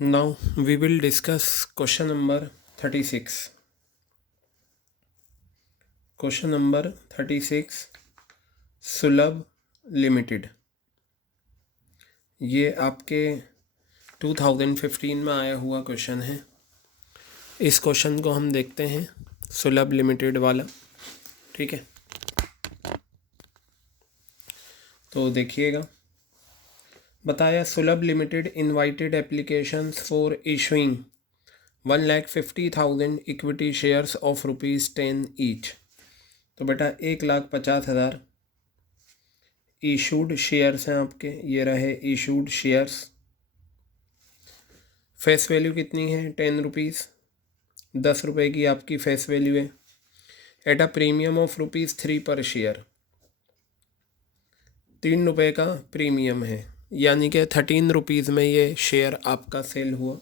Now we will discuss question number 36. Question number 36 सुलभ limited. ये आपके 2015 में आया हुआ क्वेश्चन है। इस क्वेश्चन को हम देखते हैं, सुलभ लिमिटेड वाला। ठीक है, तो देखिएगा। बताया सुलभ limited invited applications for issuing 1,50,000 equity shares of ₹10 each. तो बेटा 1,50,000 इशूड शेयर्स हैं आपके, ये रहे इशूड शेयर्स। फेस वैल्यू कितनी है? 10 रुपीज़, 10 रुपये की आपकी फेस वैल्यू है। एट अ प्रीमियम ऑफ ₹3 पर शेयर, 3 रुपये का प्रीमियम है, यानी कि 13 रुपीज़ में ये शेयर आपका सेल हुआ।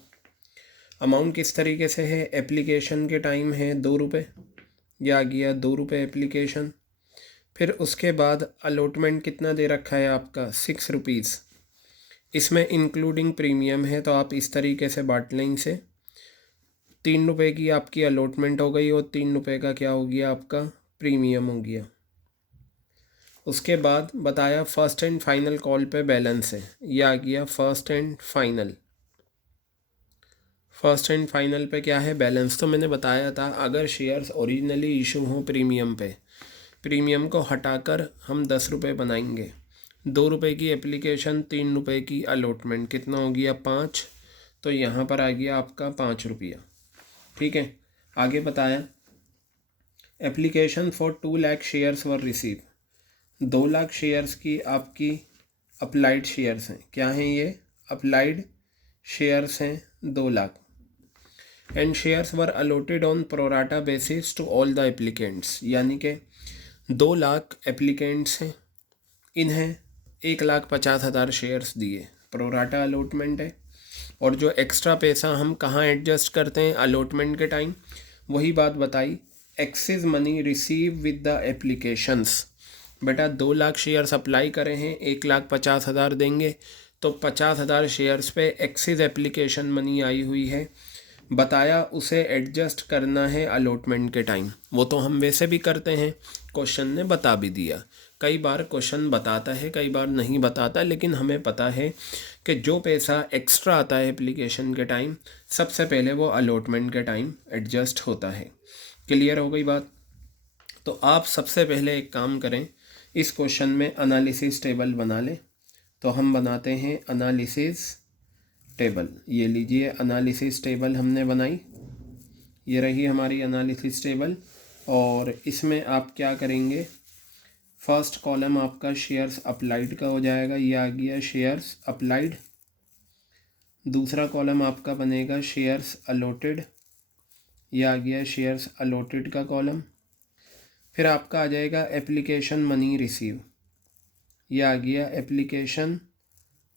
अमाउंट किस तरीके से है? एप्लीकेशन के टाइम है 2 रुपये, या आ गया 2 रुपये एप्लीकेशन। फिर उसके बाद अलॉटमेंट कितना दे रखा है आपका? 6 रुपीज़। इसमें इंक्लूडिंग प्रीमियम है, तो आप इस तरीके से बांट लें इसे। 3 रुपये की आपकी अलॉटमेंट हो गई और 3 रुपये का क्या हो गया आपका? प्रीमियम हो गया। उसके बाद बताया फर्स्ट एंड फाइनल कॉल पे बैलेंस है, यह आ गया first and final. First and final पे क्या है? बैलेंस। तो मैंने बताया था, अगर शेयर्स ओरिजिनली इशू हों प्रीमियम पे, प्रीमियम को हटाकर हम 10 रुपये बनाएंगे। 2 रुपये की एप्लीकेशन, 3 रुपये की अलॉटमेंट, कितना हो गया? 5। तो यहाँ पर आ गया आपका 5 रुपया। ठीक है, आगे बताया application for 2 lakh shares were receive. 2 lakh shares की आपकी अप्लाइड शेयर्स हैं। क्या हैं ये? अप्लाइड शेयर्स हैं 2 lakh. And shares were allotted on pro rata basis to all the applicants, यानी कि 2 लाख एप्लीकेंट्स हैं, इन्हें 1,50,000 शेयर्स दिए। प्रोराटा अलॉटमेंट है, और जो एक्स्ट्रा पैसा हम कहाँ एडजस्ट करते हैं? अलॉटमेंट के टाइम। वही बात बताई, axis money receive with the applications. बेटा 2 लाख शेयर्स अप्लाई करे हैं, 1,50,000 देंगे, तो 50,000 शेयर्स पे एक्सिस एप्लीकेशन मनी आई हुई है। बताया उसे एडजस्ट करना है अलॉटमेंट के टाइम। वो तो हम वैसे भी करते हैं, क्वेश्चन ने बता भी दिया। कई बार क्वेश्चन बताता है, कई बार नहीं बताता, लेकिन हमें पता है कि जो पैसा एक्स्ट्रा आता है एप्लीकेशन के टाइम, सबसे पहले वो अलॉटमेंट के टाइम एडजस्ट होता है। क्लियर हो गई बात? तो आप सबसे पहले एक काम करें, इस क्वेश्चन में एनालिसिस टेबल बना लें। तो हम बनाते हैं एनालिसिस टेबल। ये लीजिए, एनालिसिस टेबल हमने बनाई, ये रही हमारी एनालिसिस टेबल। और इसमें आप क्या करेंगे? फर्स्ट कॉलम आपका शेयर्स अप्लाइड का हो जाएगा, ये आ गया शेयर्स अप्लाइड। दूसरा कॉलम आपका बनेगा शेयर्स अलॉटेड, ये आ गया शेयर्स अलॉटेड का कॉलम। फिर आपका आ जाएगा एप्लीकेशन मनी रिसीव, ये आ गया एप्लीकेशन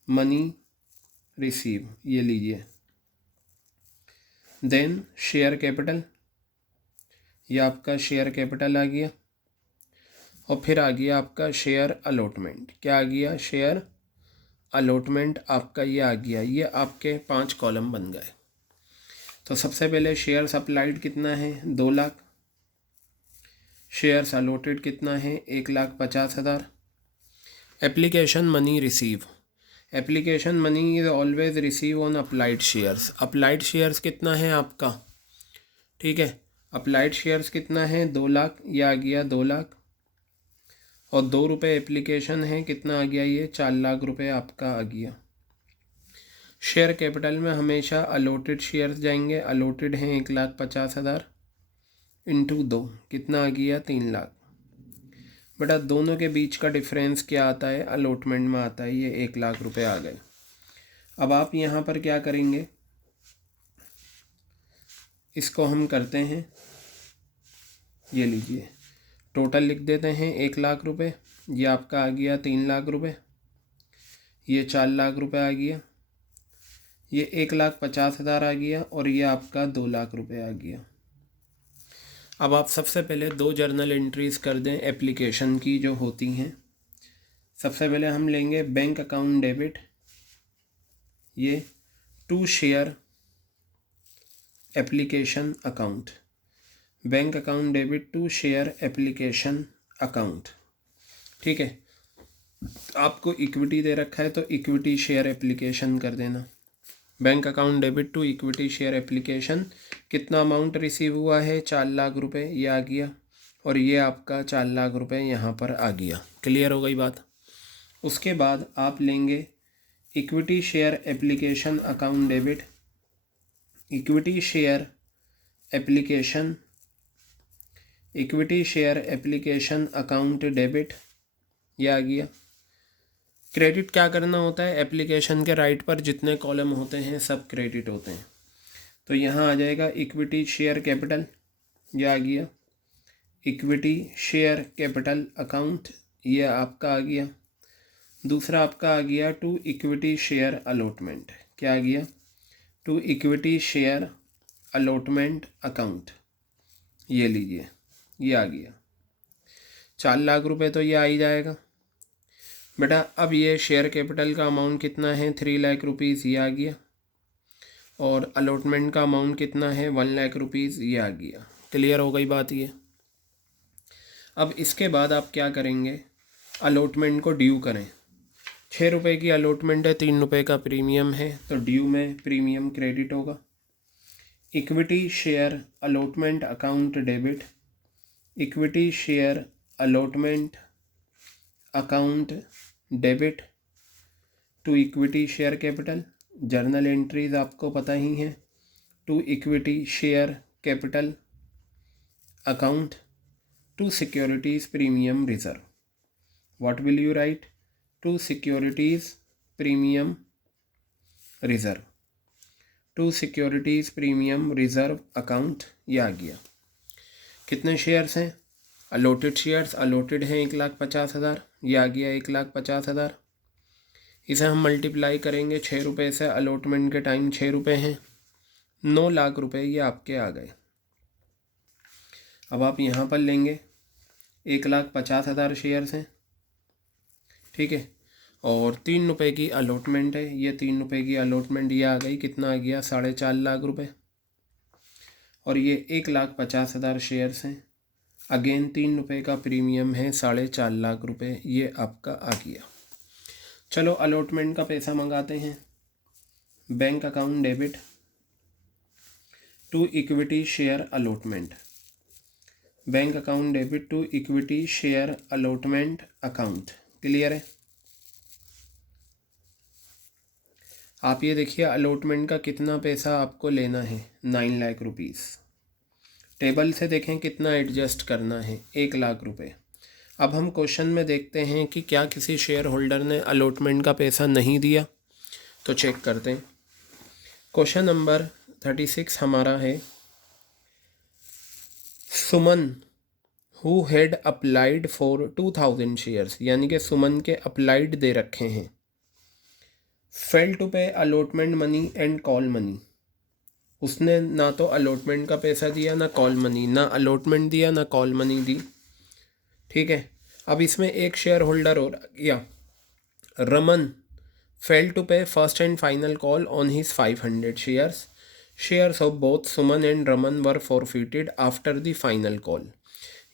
मनी रिसीव, ये लीजिए। देन शेयर कैपिटल, ये आपका शेयर कैपिटल आ गया। और फिर आ गया आपका शेयर अलॉटमेंट। क्या आ गया? शेयर अलॉटमेंट आपका ये आ गया। ये आपके 5 कॉलम बन गए। तो सबसे पहले शेयर्स अप्लाइड कितना है? 2 लाख। शेयर्स अलॉटेड कितना है? 1,50,000। Application money receive, application money is always receive on applied shares. Applied shares कितना है आपका? ठीक है, अप्लाइड शेयर्स कितना है? 2 लाख, ये आ गया 2 लाख। और 2 रुपये एप्लीकेशन है, कितना आ गया? ये 4 लाख रुपए आपका आ गया। शेयर कैपिटल में हमेशा अलॉटेड शेयर्स जाएंगे। अलॉटेड हैं 1,50,000 इंटू 2, कितना आ गया? 3 लाख। बेटा दोनों के बीच का डिफरेंस क्या आता है? अलॉटमेंट में आता है, ये 1 लाख रुपए आ गए। अब आप यहाँ पर क्या करेंगे? इसको हम करते हैं, ये लीजिए, टोटल लिख देते हैं 1 लाख रुपए। ये आपका आ गया 3 लाख रुपए, ये 4 लाख रुपए आ गया, ये 1,50,000 आ गया, और ये आपका 2 लाख रुपए आ गया। अब आप सबसे पहले 2 जर्नल एंट्रीज़ कर दें एप्लीकेशन की जो होती हैं। सबसे पहले हम लेंगे बैंक अकाउंट डेबिट, ये to share application account, bank account debit to share application account. ठीक है, आपको इक्विटी दे रखा है तो इक्विटी शेयर एप्लीकेशन कर देना। Bank account debit to equity share application, कितना अमाउंट रिसीव हुआ है 4 लाख रुपए, ये आ गया, और ये आपका 4 लाख रुपए यहाँ पर आ गया। क्लियर हो गई बात। उसके बाद आप लेंगे equity share application account debit, equity share application, equity share application account debit, ये आ गया। क्रेडिट क्या करना होता है, एप्लीकेशन के राइट पर जितने कॉलम होते हैं सब क्रेडिट होते हैं। तो यहाँ आ जाएगा इक्विटी शेयर कैपिटल, ये आ गया। इक्विटी शेयर कैपिटल अकाउंट, ये आपका आ गया। दूसरा आपका आ गया टू इक्विटी शेयर अलॉटमेंट, क्या आ गया, to equity share allotment account, ये लीजिए, ये आ गया। 4 लाख रुपए तो ये आ ही जाएगा बेटा। अब ये शेयर कैपिटल का अमाउंट कितना है, 3 लाख रुपीज़, ये आ गया। और अलॉटमेंट का अमाउंट कितना है, 1 लाख रुपीज़, ये आ गया। क्लियर हो गई बात ये। अब इसके बाद आप क्या करेंगे, अलॉटमेंट को ड्यू करें। 6 रुपये की अलॉटमेंट है, 3 रुपये का प्रीमियम है, तो ड्यू में प्रीमियम क्रेडिट होगा। Equity share allotment account debit, equity share allotment account debit to equity share capital, journal entries आपको पता ही हैं, to equity share capital account to securities premium reserve. What will you write, to securities premium reserve, to securities premium reserve account, ये आ गया। कितने shares हैं, allotted shares, allotted हैं 1,50,000, ये आ गया 1,50,000। इसे हम मल्टीप्लाई करेंगे 6 रुपये से, अलॉटमेंट के टाइम 6 रुपये हैं, 9 लाख रुपए ये आपके आ गए। अब आप यहाँ पर लेंगे 1,50,000 शेयर्स हैं, ठीक है, और 3 रुपये की अलॉटमेंट है, ये 3 रुपये की अलॉटमेंट ये आ गई, कितना आ गया, 4.5 लाख रुपए। और ये 1,50,000 शेयर्स हैं, अगेन 3 रुपये का प्रीमियम है, 4.5 लाख रुपए, ये आपका आ गया। चलो अलॉटमेंट का पैसा मंगाते हैं। Bank account debit to equity share allotment, bank account debit to equity share allotment account. Clear है। आप ये देखिए अलॉटमेंट का कितना पैसा आपको लेना है, 9 लाख रुपीज़। टेबल से देखें कितना एडजस्ट करना है, 1 लाख रुपए। अब हम क्वेश्चन में देखते हैं कि क्या किसी शेयर होल्डर ने अलॉटमेंट का पैसा नहीं दिया, तो चेक करते हैं। क्वेश्चन नंबर 36 हमारा है, Suman who had applied for 2000 shares, यानी कि सुमन के अप्लाइड दे रखे हैं, fail to pay allotment money and call money. उसने ना तो अलॉटमेंट का पैसा दिया ना कॉल मनी, ना अलॉटमेंट दिया ना कॉल मनी दी, ठीक है। अब इसमें एक शेयर होल्डर हो गया रमन, फेल टू पे first and final call on his 500 shares, shares of both Suman and Raman were forfeited after the final call.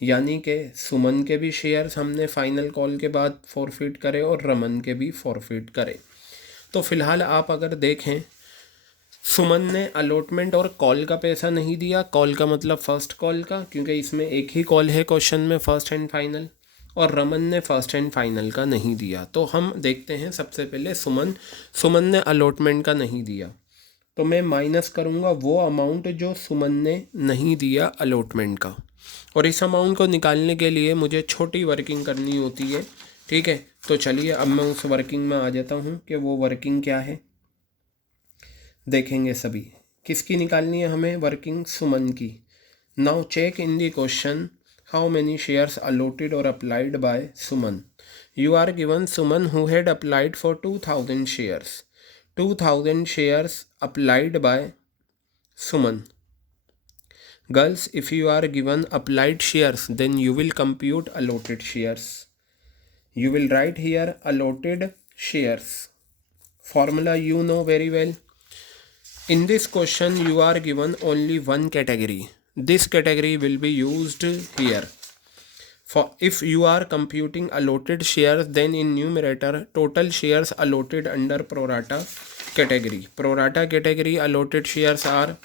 यानी कि सुमन के भी शेयर्स हमने फाइनल कॉल के बाद फॉरफिट करे और रमन के भी फॉरफिट करे। तो फिलहाल आप अगर देखें, सुमन ने अलॉटमेंट और कॉल का पैसा नहीं दिया, कॉल का मतलब फर्स्ट कॉल का, क्योंकि इसमें एक ही कॉल है क्वेश्चन में, फर्स्ट एंड फाइनल, और रमन ने फर्स्ट एंड फाइनल का नहीं दिया। तो हम देखते हैं सबसे पहले सुमन ने अलॉटमेंट का नहीं दिया, तो मैं माइनस करूँगा वो अमाउंट जो सुमन ने नहीं दिया अलॉटमेंट का, और इस अमाउंट को निकालने के लिए मुझे छोटी वर्किंग करनी होती है, ठीक है। तो चलिए अब मैं उस वर्किंग में आ जाता हूँ कि वो वर्किंग क्या है, देखेंगे सभी। किसकी निकालनी है हमें वर्किंग, सुमन की। Now check in the question how many shares allotted और applied by Suman. You are given Suman who had applied for 2000 shares, 2000 shares applied by Suman. Girls, if you are given applied shares, then you will compute allotted shares. You will write here allotted shares. Formula you know very well. In this question, you are given only one category. This category will be used here. For if you are computing allotted shares, then in numerator, total shares allotted under pro rata category. Pro rata category allotted shares are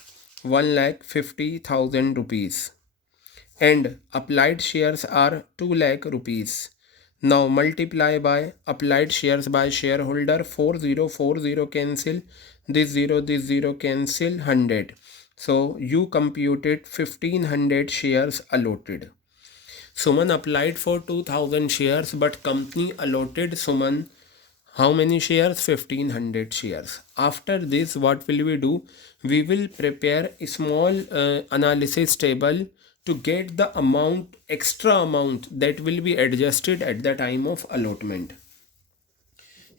1,50,000 rupees. And applied shares are 2 lakh rupees. Now multiply by applied shares by shareholder. 4040 cancel, this 0 cancel, 100. So you computed 1500 shares allotted. Suman applied for 2000 shares, but company allotted Suman how many shares? 1500 shares. After this, what will we do? We will prepare a small analysis table to get the amount, extra amount that will be adjusted at the time of allotment.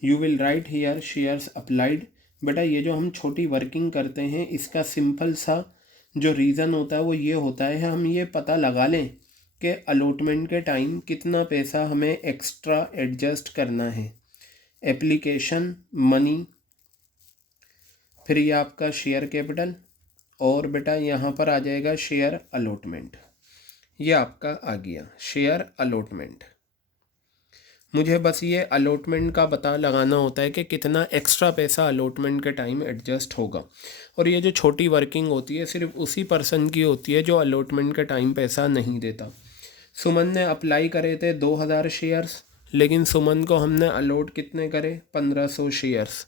You will write here shares applied. बेटा ये जो हम छोटी working करते हैं इसका simple सा जो रीज़न होता है वो ये होता है, हम ये पता लगा लें कि अलॉटमेंट के टाइम कितना पैसा हमें एक्स्ट्रा एडजस्ट करना है. एप्लीकेशन मनी, फिर ये आपका शेयर कैपिटल, और बेटा यहाँ पर आ जाएगा शेयर अलॉटमेंट. ये आपका आ गया शेयर अलॉटमेंट. मुझे बस ये अलॉटमेंट का पता लगाना होता है कि कितना एक्स्ट्रा पैसा अलॉटमेंट के टाइम एडजस्ट होगा. और ये जो छोटी वर्किंग होती है सिर्फ उसी पर्सन की होती है जो अलॉटमेंट के टाइम पैसा नहीं देता. सुमन ने अप्लाई करे थे 2000 शेयर्स, लेकिन सुमन को हमने अलॉट कितने करे? 1500 शेयर्स.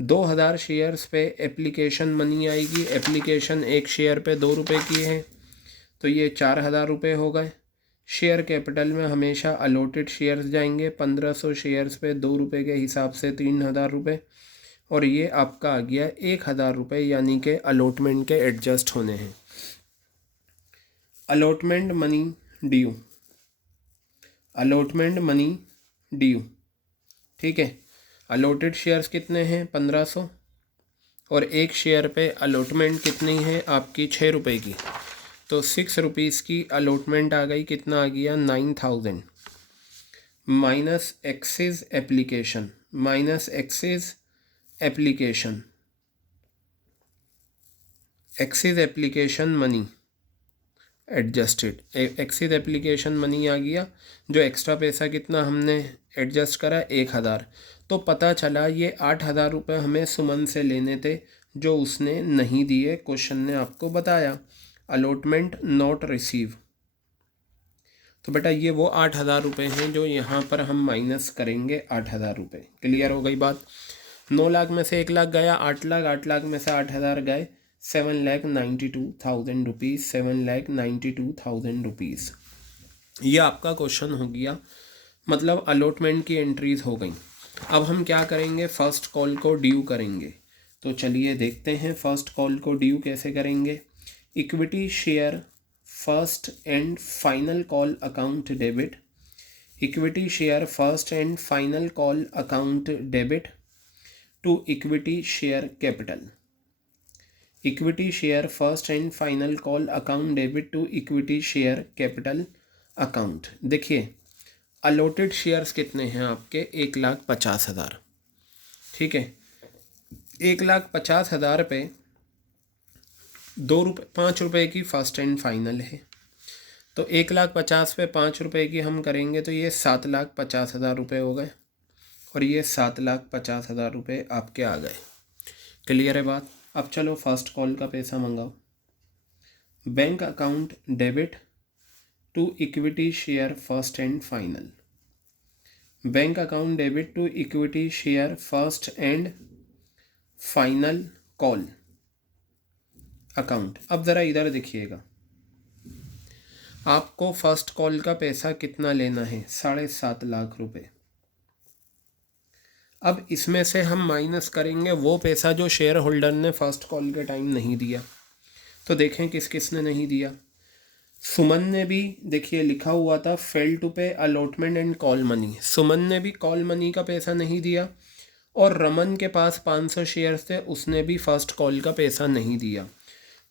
2000 शेयर्स पे एप्लीकेशन मनी आएगी. एप्लीकेशन एक शेयर पे 2 रुपये की है, तो ये 4000 रुपये हो गए. शेयर कैपिटल में हमेशा अलॉटेड शेयर्स जाएंगे. 1500 शेयर्स पे 2 रुपये के हिसाब से 3000 रुपये, और ये आपका आ गया 1000 रुपये, यानी कि अलॉटमेंट के एडजस्ट होने हैं. Allotment money due, allotment money due. ठीक है, अलॉटेड शेयर्स कितने हैं? 1500, और एक शेयर पे अलॉटमेंट कितनी है आपकी? 6 रुपये की. तो 6 रुपीज़ की अलॉटमेंट आ गई. कितना आ गया? 9000 minus excess application, minus excess application, excess application money adjusted. Excess application money आ गया. जो एक्स्ट्रा पैसा कितना हमने एडजस्ट करा? 1000. तो पता चला ये 8000 रुपये हमें सुमन से लेने थे जो उसने नहीं दिए. क्वेश्चन ने आपको बताया अलॉटमेंट नॉट रिसीव. तो बेटा ये वो 8000 रुपये हैं जो यहाँ पर हम माइनस करेंगे. 8000 रुपये. क्लियर हो गई बात? 9 लाख में से 1 लाख गया, 8 लाख, 8 लाख में से 8000 गए, 7,92,000 रुपीज़, 7,92,000 रुपीज़. ये आपका क्वेश्चन हो गया. मतलब अलॉटमेंट की एंट्रीज हो गई. अब हम क्या करेंगे? फर्स्ट कॉल को ड्यू करेंगे. तो चलिए देखते हैं फर्स्ट कॉल को ड्यू कैसे करेंगे. Equity share first and final call account debit. Equity share first and final call account debit to equity share capital. Equity share first and final call account debit to equity share capital account. देखिए allotted shares कितने हैं आपके? 1,50,000. ठीक है, 1,50,000 पे 5 रुपये की first and final है. तो 1,50,000 पे 5 रुपये की हम करेंगे तो ये 7,50,000 रुपये हो गए, और ये 7,50,000 रुपये आपके आ गए. क्लियर है बात? अब चलो फर्स्ट कॉल का पैसा मंगाओ. Bank account debit to equity share first and final. Bank account debit to equity share first and final call account. अब ज़रा इधर देखिएगा, आपको फर्स्ट कॉल का पैसा कितना लेना है? 7.5 लाख रुपए. अब इसमें से हम माइनस करेंगे वो पैसा जो शेयर होल्डर ने फर्स्ट कॉल के टाइम नहीं दिया. तो देखें किस किस ने नहीं दिया. सुमन ने भी, देखिए लिखा हुआ था fail to pay allotment and call money. सुमन ने भी कॉल मनी का पैसा नहीं दिया, और रमन के पास 500 शेयर्स थे, उसने भी फर्स्ट कॉल का पैसा नहीं दिया.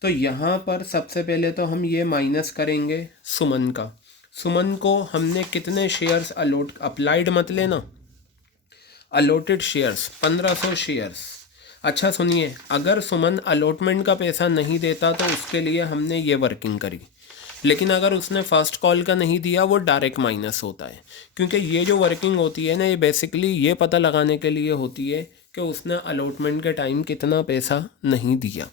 तो यहाँ पर सबसे पहले तो हम ये माइनस करेंगे सुमन का. सुमन को हमने कितने शेयर्स अप्लाइड मत लेना, अलॉटेड शेयर्स 1500 शेयर्स. अच्छा सुनिए, अगर सुमन अलॉटमेंट का पैसा नहीं देता तो उसके लिए हमने ये वर्किंग करी, लेकिन अगर उसने फर्स्ट कॉल का नहीं दिया वो डायरेक्ट माइनस होता है, क्योंकि ये जो वर्किंग होती है ना, ये बेसिकली ये पता लगाने के लिए होती है कि उसने अलॉटमेंट के टाइम कितना पैसा नहीं दिया।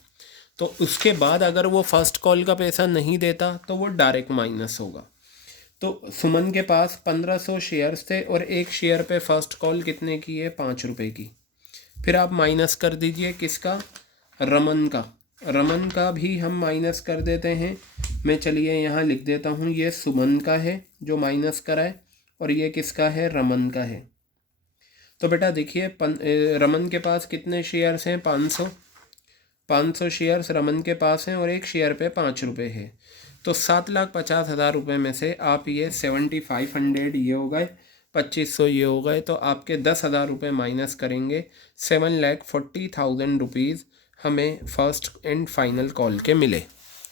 तो उसके बाद अगर वो फर्स्ट कॉल का पैसा नहीं देता तो वो डायरेक्ट माइनस होगा। तो सुमन के पास 1500 शेयर्स थे और एक शेयर पे फर्स्ट कॉल कितने की है, 5 रुपये की। फिर आप माइनस कर दीजिए किसका, रमन का। रमन का भी हम माइनस कर देते हैं। मैं चलिए यहाँ लिख देता हूँ, ये सुमन का है जो माइनस करा है, और ये किसका है, रमन का है। तो बेटा देखिए, रमन के पास कितने शेयर्स हैं, 500 शेयर्स रमन के पास हैं और एक शेयर पे 5 रुपये है। तो 7,50,000 रुपये में से आप ये 7,500 ये हो गए, 2,500 ये हो गए, तो आपके 10,000 रुपये माइनस करेंगे। 7,40,000 रुपीज़ हमें फर्स्ट एंड फाइनल कॉल के मिले।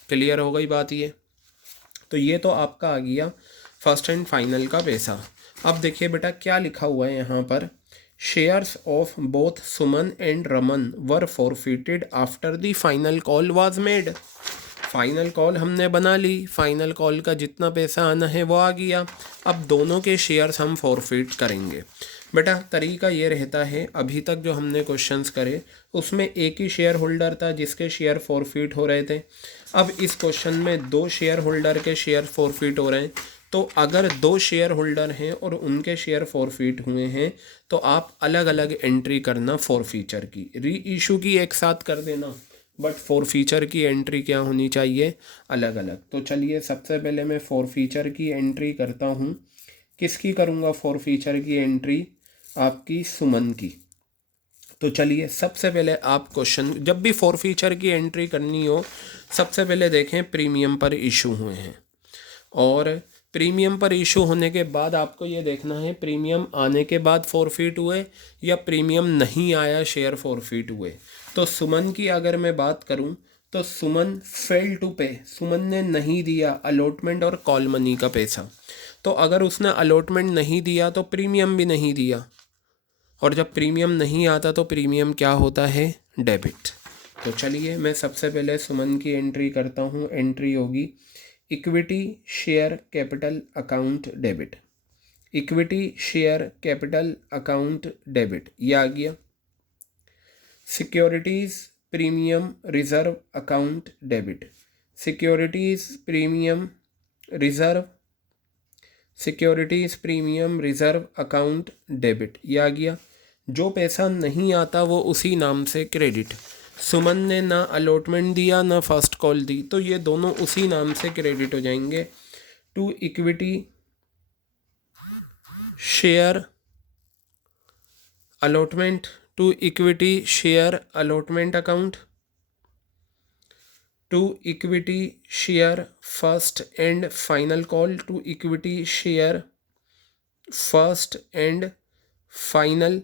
क्लियर हो गई बात ये। तो ये तो आपका आ गया फर्स्ट एंड फाइनल का पैसा। अब देखिए बेटा क्या लिखा हुआ है यहाँ पर, shares of both Suman and Raman were forfeited after the final call was made. Final call हमने बना ली, फाइनल कॉल का जितना पैसा आना है वो आ गया। अब दोनों के शेयर्स हम फॉरफिट करेंगे। बेटा तरीका ये रहता है, अभी तक जो हमने क्वेश्चंस करे उसमें एक ही शेयर होल्डर था जिसके शेयर फॉरफिट हो रहे थे। अब इस क्वेश्चन में 2 शेयर होल्डर के शेयर फॉरफिट हो रहे हैं। तो अगर 2 शेयर होल्डर हैं और उनके शेयर फॉरफिट हुए हैं तो आप अलग अलग एंट्री करना फॉरफीचर की, री इशू की एक साथ कर देना, बट फॉरफीचर की एंट्री क्या होनी चाहिए, अलग अलग। तो चलिए सबसे पहले मैं फॉरफीचर की एंट्री करता हूँ। किसकी करूँगा फॉरफीचर की एंट्री, आपकी सुमन की। तो चलिए सबसे पहले आप क्वेश्चन, जब भी फॉरफीचर की एंट्री करनी हो सबसे पहले देखें प्रीमियम पर इशू हुए हैं, और प्रीमियम पर इशू होने के बाद आपको ये देखना है प्रीमियम आने के बाद फॉरफिट हुए या प्रीमियम नहीं आया शेयर फॉरफिट हुए। तो सुमन की अगर मैं बात करूं तो सुमन फेल टू पे, सुमन ने नहीं दिया अलॉटमेंट और कॉल मनी का पैसा। तो अगर उसने अलॉटमेंट नहीं दिया तो प्रीमियम भी नहीं दिया, और जब प्रीमियम नहीं आता तो प्रीमियम क्या होता है, डेबिट। तो चलिए मैं सबसे पहले सुमन की एंट्री करता हूँ। एंट्री होगी equity share capital account debit, equity share capital account debit, ये आ गया। Securities premium reserve account debit, securities premium reserve, securities premium reserve account debit, ये आ गया। जो पैसा नहीं आता वो उसी नाम से क्रेडिट। सुमन ने ना अलॉटमेंट दिया ना फर्स्ट कॉल दी, तो ये दोनों उसी नाम से क्रेडिट हो जाएंगे to equity share allotment, to equity share allotment account, to equity share first and final call, to equity share first and final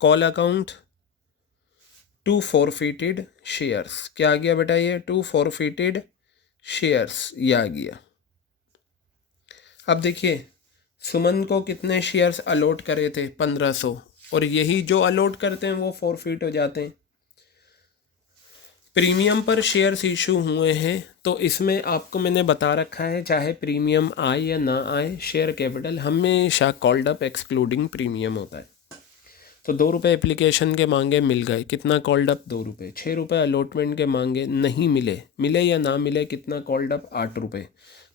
call account, to forfeited shares. क्या आ गया बेटा, ये टू फॉरफिटेड शेयर्स, ये आ गया। अब देखिए सुमन को कितने शेयर्स अलॉट करे थे, 1500, और यही जो अलॉट करते हैं वो फॉरफिट हो जाते हैं। प्रीमियम पर शेयर्स इशू हुए हैं तो इसमें आपको मैंने बता रखा है, चाहे प्रीमियम आए या ना आए, शेयर कैपिटल हमेशा कॉल्ड अप एक्सक्लूडिंग प्रीमियम होता है। तो 2 रुपये एप्लीकेशन के मांगे, मिल गए, कितना कॉल्ड अप, 2 रुपये। 6 रुपये अलॉटमेंट के मांगे, नहीं मिले, मिले या ना मिले, कितना कॉल्ड अप, 8 रुपये।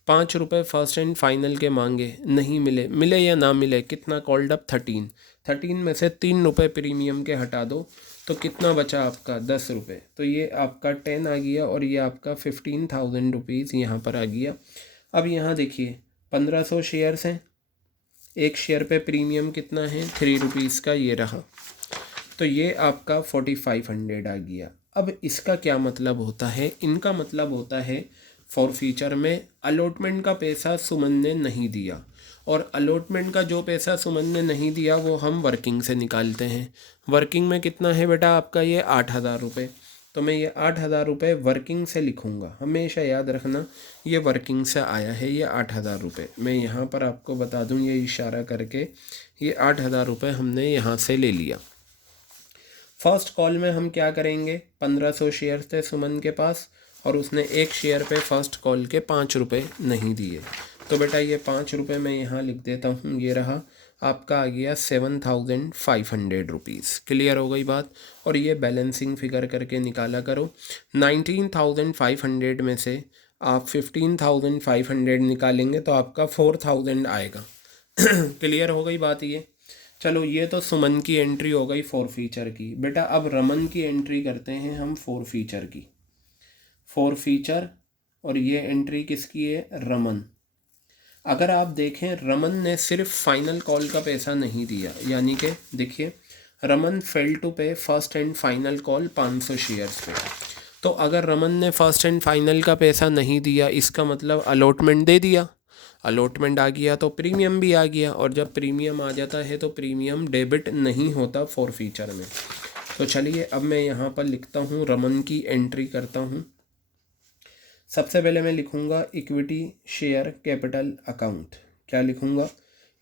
5 रुपये फर्स्ट एंड फाइनल के मांगे, नहीं मिले, मिले या ना मिले, कितना कॉल्ड अप, 13 में से 3 रुपये प्रीमियम के हटा दो तो कितना बचा आपका, 10 रुपये। तो ये आपका 10 आ गया और ये आपका 15,000 रुपीज़ यहाँ पर आ गया। अब यहाँ देखिए 1500 शेयर्स हैं, एक शेयर पे प्रीमियम कितना है, 3 रुपीज़ का, ये रहा। तो ये आपका 4500 आ गया। अब इसका क्या मतलब होता है, इनका मतलब होता है फॉरफीचर में अलॉटमेंट का पैसा सुमन ने नहीं दिया, और अलॉटमेंट का जो पैसा सुमन ने नहीं दिया वो हम वर्किंग से निकालते हैं। वर्किंग में कितना है बेटा आपका, ये 8,000 रुपये। तो मैं ये 8,000 रुपये वर्किंग से लिखूँगा, हमेशा याद रखना ये वर्किंग से आया है, ये 8,000 रुपये। मैं यहाँ पर आपको बता दूँ ये इशारा करके, ये 8,000 रुपये हमने यहाँ से ले लिया। फर्स्ट कॉल में हम क्या करेंगे, 1500 शेयर थे सुमन के पास और उसने एक शेयर पे फर्स्ट कॉल के 5 रुपये नहीं दिए, तो बेटा ये 5 रुपये मैं यहाँ लिख देता हूँ, ये रहा आपका आ गया 7500 रुपीज़। क्लियर हो गई बात। और ये बैलेंसिंग फिगर करके निकाला करो। 19,500 में से आप 15,500 निकालेंगे तो आपका 4,000 आएगा। क्लियर हो गई बात ये। चलो ये तो सुमन की एंट्री हो गई फोर फीचर की। बेटा अब रमन की एंट्री करते हैं हम फोर फीचर की। फोर फीचर और ये एंट्री किसकी है, रमन। अगर आप देखें रमन ने सिर्फ फाइनल कॉल का पैसा नहीं दिया, यानी कि देखिए रमन फेल टू पे first and final call 500 shares पे। तो अगर रमन ने फर्स्ट एंड फाइनल का पैसा नहीं दिया, इसका मतलब अलॉटमेंट दे दिया, अलॉटमेंट आ गया तो प्रीमियम भी आ गया, और जब प्रीमियम आ जाता है तो प्रीमियम डेबिट नहीं होता फोर फीचर में। तो चलिए अब मैं यहाँ पर लिखता हूँ, रमन की एंट्री करता हूँ। सबसे पहले मैं लिखूँगा इक्विटी शेयर कैपिटल अकाउंट। क्या लिखूँगा,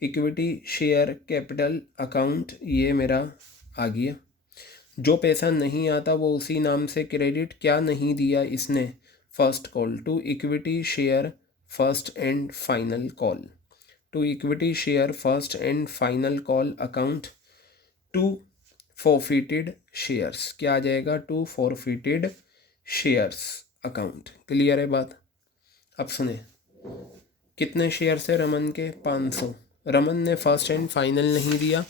इक्विटी शेयर कैपिटल अकाउंट, ये मेरा आ गया। जो पैसा नहीं आता वो उसी नाम से क्रेडिट, क्या नहीं दिया इसने, first call to equity share first and final call, to equity share first and final call account to forfeited shares. क्या आ जाएगा, to forfeited shares account. Clear है बात। अब सुने, कितने शेयर्स है रमन के, 500। रमन ने फर्स्ट एंड फाइनल नहीं दिया,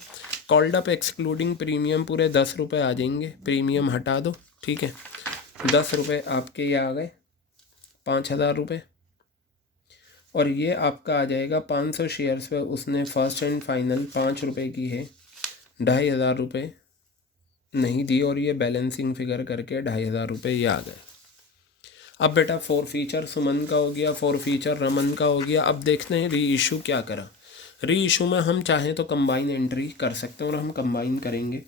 कॉल्ड अप एक्सक्लूडिंग प्रीमियम पूरे 10 रुपये आ जाएंगे, प्रीमियम हटा दो, ठीक है। 10 रुपये आपके ये आ गए 5,000 रुपये, और ये आपका आ जाएगा 500 शेयर्स पे उसने फर्स्ट एंड फाइनल 5 रुपये की है, 2,500 रुपये नहीं दी, और ये बैलेंसिंग फिगर करके 2,500 रुपये ये आ गए। अब बेटा फोर फीचर सुमन का हो गया, फोर फीचर रमन का हो गया। अब देखते हैं री इशू क्या करा। री इशू में हम चाहें तो कंबाइन एंट्री कर सकते हैं, और हम कंबाइन करेंगे।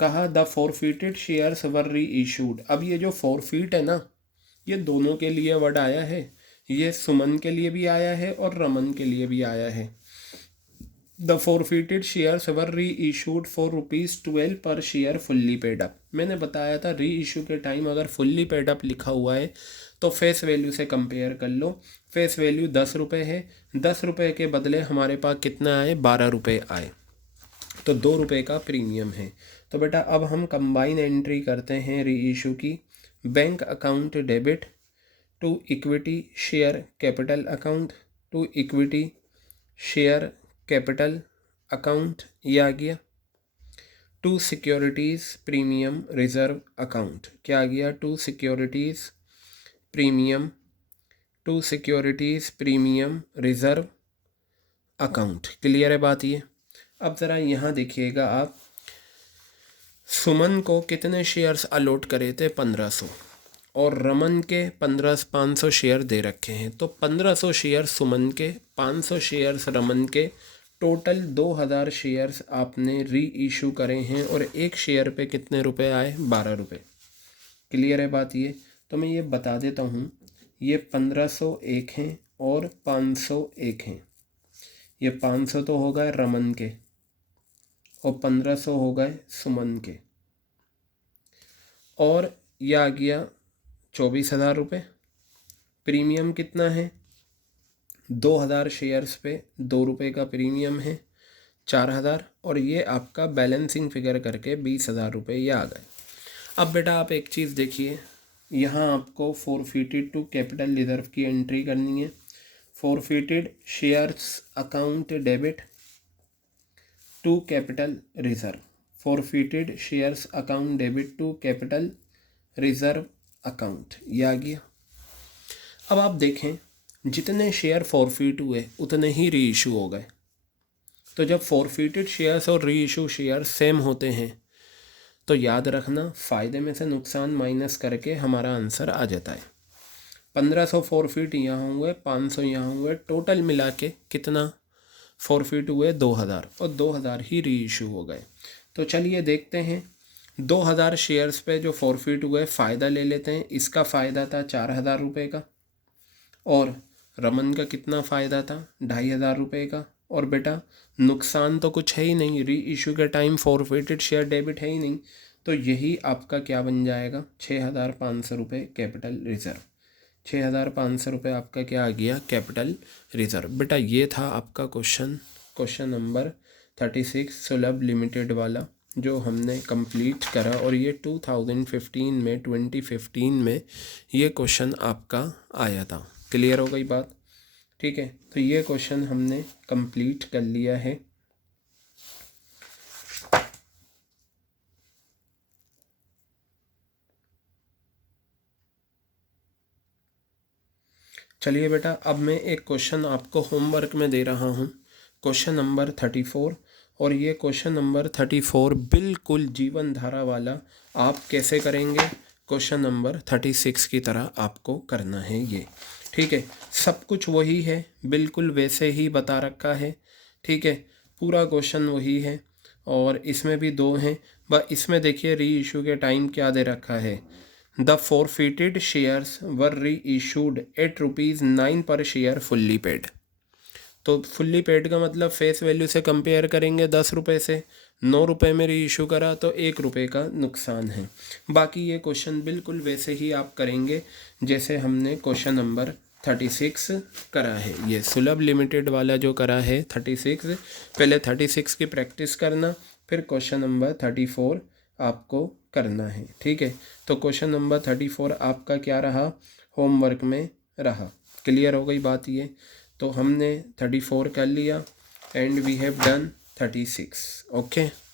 कहा द फॉरफिटेड शेयर्स वर री इशूड। अब ये जो फॉरफिट है ना, ये दोनों के लिए वर्ड आया है, ये सुमन के लिए भी आया है और रमन के लिए भी आया है। द फॉरफिटेड शेयर्स वर री इशूड फॉर ₹12 पर शेयर फुल्ली पेड अप। मैंने बताया था री इशू के टाइम अगर फुल्ली पेड अप लिखा हुआ है तो फेस वैल्यू से कंपेयर कर लो। फेस वैल्यू 10 रुपये है, 10 रुपये के बदले हमारे पास कितना आए, 12 रुपये आए, तो 2 रुपये का प्रीमियम है। तो बेटा अब हम कंबाइन एंट्री करते हैं री इशू की। Bank account debit to equity share capital account, to equity share capital account, ये आ गया। To securities premium reserve account, क्या आ गया, to securities premium, to securities premium reserve account. Clear है बात ये। अब ज़रा यहाँ देखिएगा आप, सुमन को कितने शेयर्स अलॉट करे थे, 1500, और रमन के 500 शेयर दे रखे हैं, तो 1500 शेयर सुमन के, 500 शेयर्स रमन के, टोटल 2000 शेयर्स आपने री इशू करे हैं, और एक शेयर पे कितने रुपए आए, 12 रुपये। क्लियर है बात ये। तो मैं ये बता देता हूँ, ये 1500 एक हैं और 500 एक हैं। ये 500 तो हो गए रमन के और 1500 हो गए सुमन के, और यह आ गया 24,000 रुपये। प्रीमियम कितना है, 2000 शेयर्स पे 2 रुपये का प्रीमियम है, 4000, और ये आपका बैलेंसिंग फिगर करके 20,000 रुपये ये आ गए। अब बेटा आप एक चीज़ देखिए, यहाँ आपको फॉरफिटेड टू कैपिटल रिजर्व की एंट्री करनी है। Forfeited shares account debit to capital reserve, forfeited shares account debit to capital reserve account, ये आ गया। अब आप देखें, जितने शेयर फॉरफिट हुए उतने ही री इशू हो गए। तो जब फॉरफिटेड शेयर्स और री इशू शेयर सेम होते हैं तो याद रखना फ़ायदे में से नुकसान माइनस करके हमारा आंसर आ जाता है। 1500 फॉरफिट यहाँ हुए, 500 यहाँ हुए, टोटल मिला के कितना फॉरफिट हुए, 2000, और 2000 ही री इशू हो गए। तो चलिए देखते हैं, 2000 शेयर्स पे जो फॉरफिट हुए फ़ायदा ले लेते हैं। इसका फ़ायदा था 4000 रुपये का, और रमन का कितना फ़ायदा था, 2,500 रुपये का। और बेटा नुकसान तो कुछ है ही नहीं, री इशू के टाइम फॉरफिटेड शेयर डेबिट है ही नहीं, तो यही आपका क्या बन जाएगा, 6,500 रुपये कैपिटल रिज़र्व। 6,500 रुपये आपका क्या आ गया, कैपिटल रिज़र्व। बेटा ये था आपका क्वेश्चन नंबर 36 सुलभ लिमिटेड वाला, जो हमने कंप्लीट करा। और ये 2015 में ये क्वेश्चन आपका आया था। क्लियर हो गई बात? ठीक है, तो ये क्वेश्चन हमने कंप्लीट कर लिया है। चलिए बेटा, अब मैं एक क्वेश्चन आपको होमवर्क में दे रहा हूँ, क्वेश्चन नंबर 34। और ये क्वेश्चन नंबर 34 बिल्कुल जीवन धारा वाला आप कैसे करेंगे, क्वेश्चन नंबर 36 की तरह आपको करना है ये। ठीक है, सब कुछ वही है, बिल्कुल वैसे ही बता रखा है। ठीक है, पूरा क्वेश्चन वही है। और इसमें भी दो हैं, बस इसमें देखिए री इशू के टाइम क्या दे रखा है, the forfeited shares were reissued at ₹9 पर शेयर फुल्ली पेड। तो फुल्ली पेड का मतलब फेस वैल्यू से कंपेयर करेंगे 10 रुपये से, 9 रुपये में री इशू करा तो 1 रुपये का नुकसान है। बाकी ये क्वेश्चन बिल्कुल वैसे ही आप करेंगे जैसे हमने क्वेश्चन नंबर 36 करा है। ये सुलभ लिमिटेड वाला जो करा है 36, पहले 36 की प्रैक्टिस करना, फिर क्वेश्चन नंबर 34 आपको करना है। ठीक है, तो क्वेश्चन नंबर 34 आपका क्या रहा, होमवर्क में रहा। क्लियर हो गई बात ये? तो हमने 34 कर लिया and we have done 36। Okay.